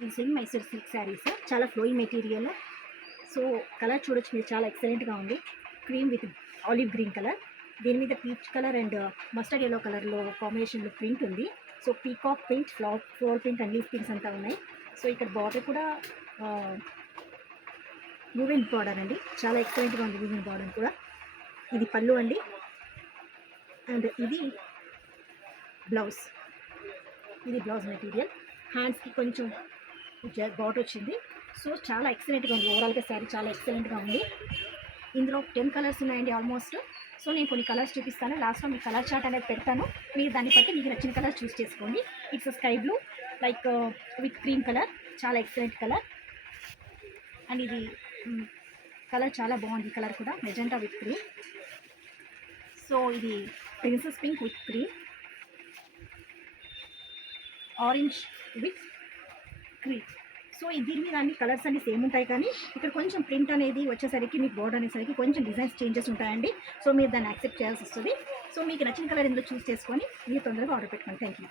ఇది silk Mysore silk saris, చాలా flowing material. So colour చూడొచ్చు మీరు, చాలా ఎక్సలెంట్గా ఉంది. Cream with olive green colour, దీని మీద peach colour and mustard yellow కలర్లో కాంబినేషన్లో ప్రింట్ ఉంది. So peacock print, floor print and leaf prints అంతా ఉన్నాయి. సో ఇక్కడ బార్డర్ కూడా వూవెన్ బార్డర్ అండి, చాలా ఎక్సలెంట్గా ఉంది వూవెన్ బార్డర్ కూడా. ఇది పళ్ళు అండి, అండ్ ఇది బ్లౌజ్. ఇది బ్లౌజ్ మెటీరియల్. హ్యాండ్స్కి కొంచెం బార్డర్ వచ్చింది. సో చాలా ఎక్సలెంట్గా ఉంది, ఓవరాల్గా శారీ చాలా ఎక్సలెంట్గా ఉంది. ఇందులో 10 కలర్స్ ఉన్నాయండి ఆల్మోస్ట్. సో నేను కొన్ని కలర్స్ చూపిస్తాను, లాస్ట్లో మీకు కలర్ చార్ట్ అనేది పెడతాను. మీరు దాన్ని బట్టి మీకు నచ్చిన కలర్ చూస్ చేసుకోండి. It's sky blue like with cream colour, చాలా ఎక్సలెంట్ కలర్. అండ్ ఇది కలర్ చాలా బాగుంది, కలర్ కూడా మెజెంటా విత్ క్రీమ్. సో ఇది princess pink with cream, orange with cream. So దీని మీద అన్ని కలర్స్ అన్ని సేమ్ ఉంటాయి, కానీ ఇక్కడ కొంచెం ప్రింట్ అనేది వచ్చేసరికి మీకు బోర్డర్ అనేసరికి కొంచెం డిజైన్స్ చేంజెస్ ఉంటాయండి. సో మీరు దాన్ని యాక్సెప్ట్ చేయాల్సి వస్తుంది. సో మీకు నచ్చిన కలర్ ఎందుకు చూస్ చేసుకొని మీరు తొందరగా ఆర్డర్ పెట్టుకోండి. Thank you.